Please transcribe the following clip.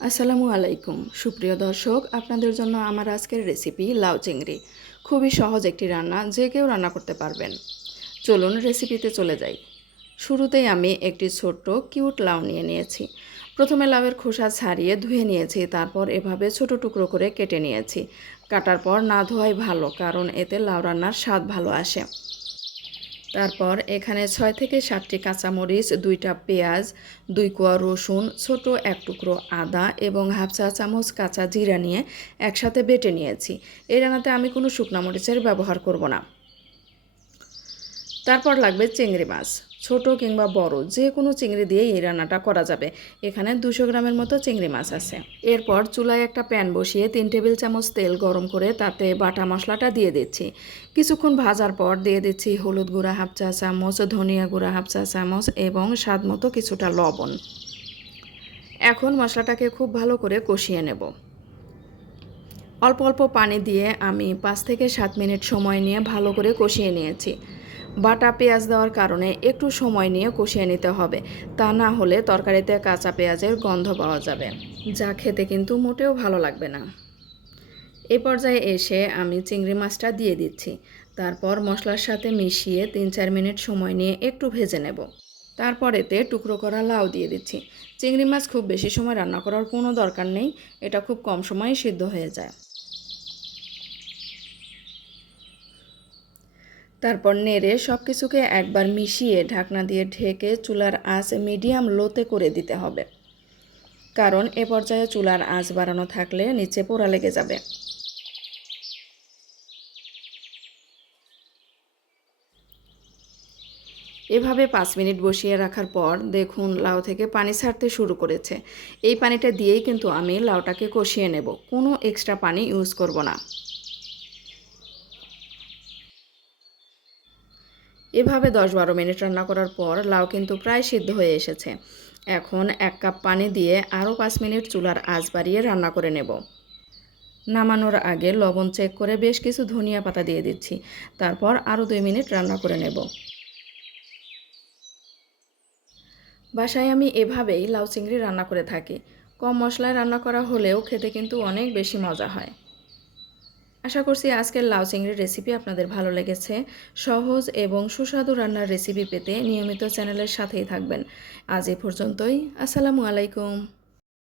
আসসালামু আলাইকুম। সুপ্রিয় দর্শক, আপনাদের জন্য আমার আজকের রেসিপি লাউ চিংড়ি। খুবই সহজ একটি রান্না, যে কেউ রান্না করতে পারবেন। চলুন রেসিপিতে চলে যাই। শুরুতেই আমি একটি ছোট্ট কিউট লাউ নিয়ে নিয়েছি। প্রথমে লাউয়ের খোসা ছাড়িয়ে ধুয়ে নিয়েছি, তারপর এভাবে ছোট টুকরো করে কেটে নিয়েছি। কাটার পর না ধোয়াই ভালো, কারণ এতে লাউ রান্নার স্বাদ ভালো আসে। তারপর এখানে ছয় থেকে সাতটি কাঁচামরিচ, দুইটা পেঁয়াজ, দুই কোয়া রসুন, ছোট এক টুকরো আদা এবং হাফ চা চামচ কাঁচা জিরা নিয়ে একসাথে বেটে নিয়েছি। এই রান্নাতে আমি কোনো শুকনা মরিচের ব্যবহার করব না। তারপর লাগবে চিংড়ি মাছ, ছোট কিংবা বড় যে কোনো চিংড়ি দিয়ে এই রান্নাটা করা যাবে। এখানে দুশো গ্রামের মতো চিংড়ি মাছ আছে। এরপর চুলায় একটা প্যান বসিয়ে তিন টেবিল চামচ তেল গরম করে তাতে বাটা মশলাটা দিয়ে দিচ্ছি। কিছুক্ষণ ভাজার পর দিয়ে দিচ্ছি হলুদ গুঁড়া, হাফ চা চামচ, ধনিয়া গুঁড়া, হাফ চা চামচ এবং স্বাদ মতো কিছুটা লবণ। এখন মশলাটাকে খুব ভালো করে কষিয়ে নেব। অল্প অল্প পানি দিয়ে আমি পাঁচ থেকে সাত মিনিট সময় নিয়ে ভালো করে কষিয়ে নিয়েছি। বাটা পেঁয়াজ দেওয়ার কারণে একটু সময় নিয়ে কষিয়ে নিতে হবে। তা না হলে তরকারিতে কাঁচা পেঁয়াজের গন্ধ পাওয়া যাবে। যা খেতে কিন্তু মোটেও ভালো লাগবে না। এই পর্যায়ে এসে আমি চিংড়ি মাছটা দিয়ে দিচ্ছি। তারপর মশলার সাথে মিশিয়ে তিন চার মিনিট সময় নিয়ে একটু ভেজে নেব। তারপর এতে টুকরো করা লাউ দিয়ে দিচ্ছি। চিংড়ি মাছ খুব বেশি সময় রান্না করার কোনো দরকার নেই। এটা খুব কম সময়ে সিদ্ধ হয়ে যায়। তারপর নেড়ে সব কিছুকে একবার মিশিয়ে ঢাকনা দিয়ে ঢেকে চুলার আঁচ মিডিয়াম লোতে করে দিতে হবে। কারণ এ পর্যায়ে চুলার আঁচ বাড়ানো থাকলে নিচে পোড়া লেগে যাবে। এভাবে পাঁচ মিনিট বসিয়ে রাখার পর দেখুন লাউ থেকে পানি ছাড়তে শুরু করেছে। এই পানিটা দিয়েই কিন্তু আমি লাউটাকে কষিয়ে নেব। কোনো এক্সট্রা পানি ইউজ করব না। এভাবে দশ বারো মিনিট রান্না করার পর লাউ কিন্তু প্রায় সিদ্ধ হয়ে এসেছে। এখন এক কাপ পানি দিয়ে আরও পাঁচ মিনিট চুলার আঁচ বাড়িয়ে রান্না করে নেব। নামানোর আগে লবণ চেক করে বেশ কিছু ধনিয়া পাতা দিয়ে দিচ্ছি। তারপর আরও দুই মিনিট রান্না করে নেব। বাসায় আমি এভাবেই লাউ চিংড়ি রান্না করে থাকি। কম মশলায় রান্না করা হলেও খেতে কিন্তু অনেক বেশি মজা হয়। আশা করছি আজকের লাউ চিংড়ির রেসিপি আপনাদের ভালো লেগেছে। সহজ এবং সুস্বাদু রান্নার রেসিপি পেতে নিয়মিত চ্যানেলের সাথেই থাকবেন। আজ এ পর্যন্তই। আসসালামু আলাইকুম।